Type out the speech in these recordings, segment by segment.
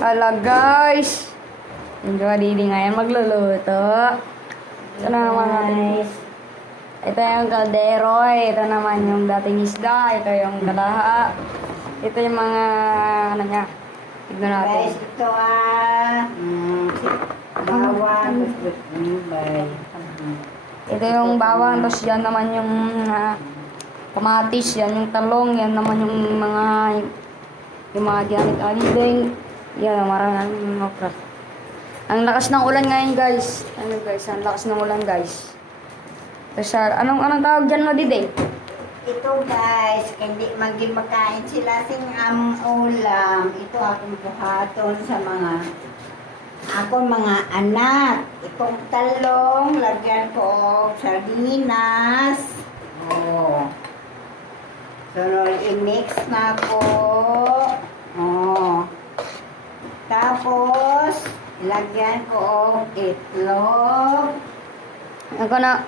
Hala guys! Yung Didi ngayon magluluto. Ito na naman natin. Ito yung kaldero. Ito naman yung dating isda. Ito yung kalaha. Ito yung mga ano niya. Tignan natin. Guys, ito bawang. Ito yung bawang. Tapos yan naman yung kamatis. Yan yung talong. Yan naman yung mga gamit-alibeng. Yan, maraming okra. Ang lakas ng ulan ngayon, guys. Ano guys, ang lakas ng ulan, guys. Tapos, anong tawag dyan mo, Didi? Ito guys, hindi makain sila sing ulam. Ito akong buhaton sa mga anak. Itong talong, lagyan ko og sardinas. Oh. Sunod, i-mix na ko. Oh. Tapos, lagyan ko og itlog. Ako na.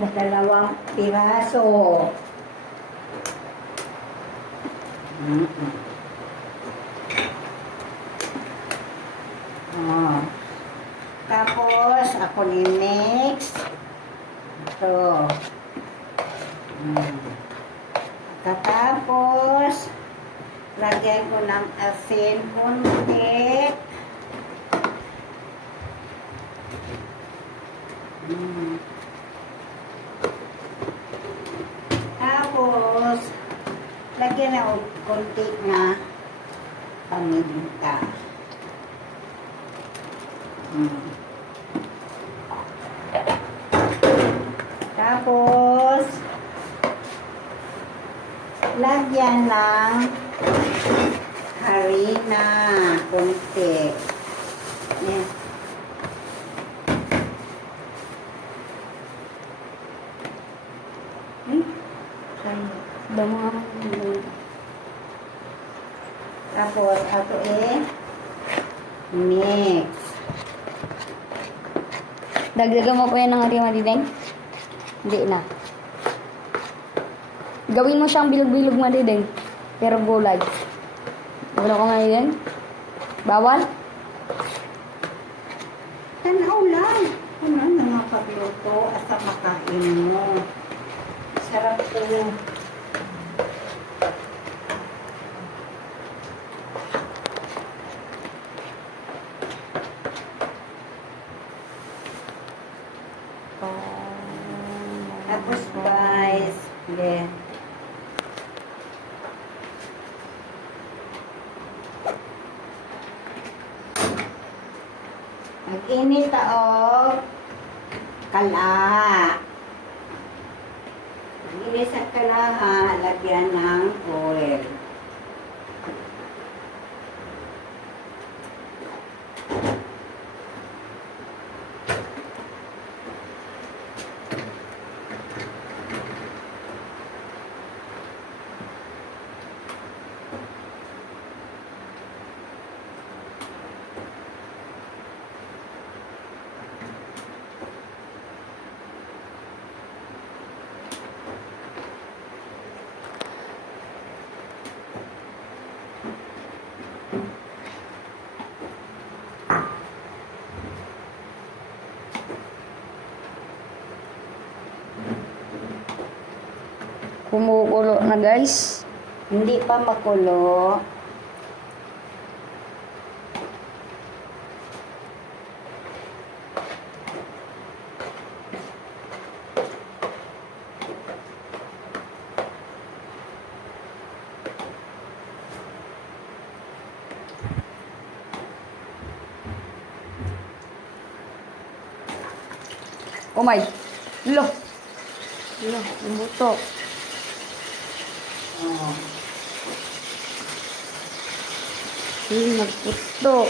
Dalawang piraso. Oh. Tapos, ako ni-mix. Ito. Katapos, lagyan ko ng asin kunti. Tapos, lagyan na og konti na paminta. Tapos, lagyan ng harina konti. Yan. Tapos, ato mix. Dagdagan mo po yan ng harima, Dideng? Hindi na. Gawin mo siyang bilog-bilog, Dideng. Pero gulay. Wala ko nga yan. Bawal? Tanaw lang. Ano na mapagluto asa makain mo. Sarap po. Tapos guys, then mag-init og kala. Mag-init sa kalaha, lagyan ng oil. Kumukulo na, guys. Hindi pa makulo. Oh my. Lo. Lo, yung buto. Oh. Nagputo.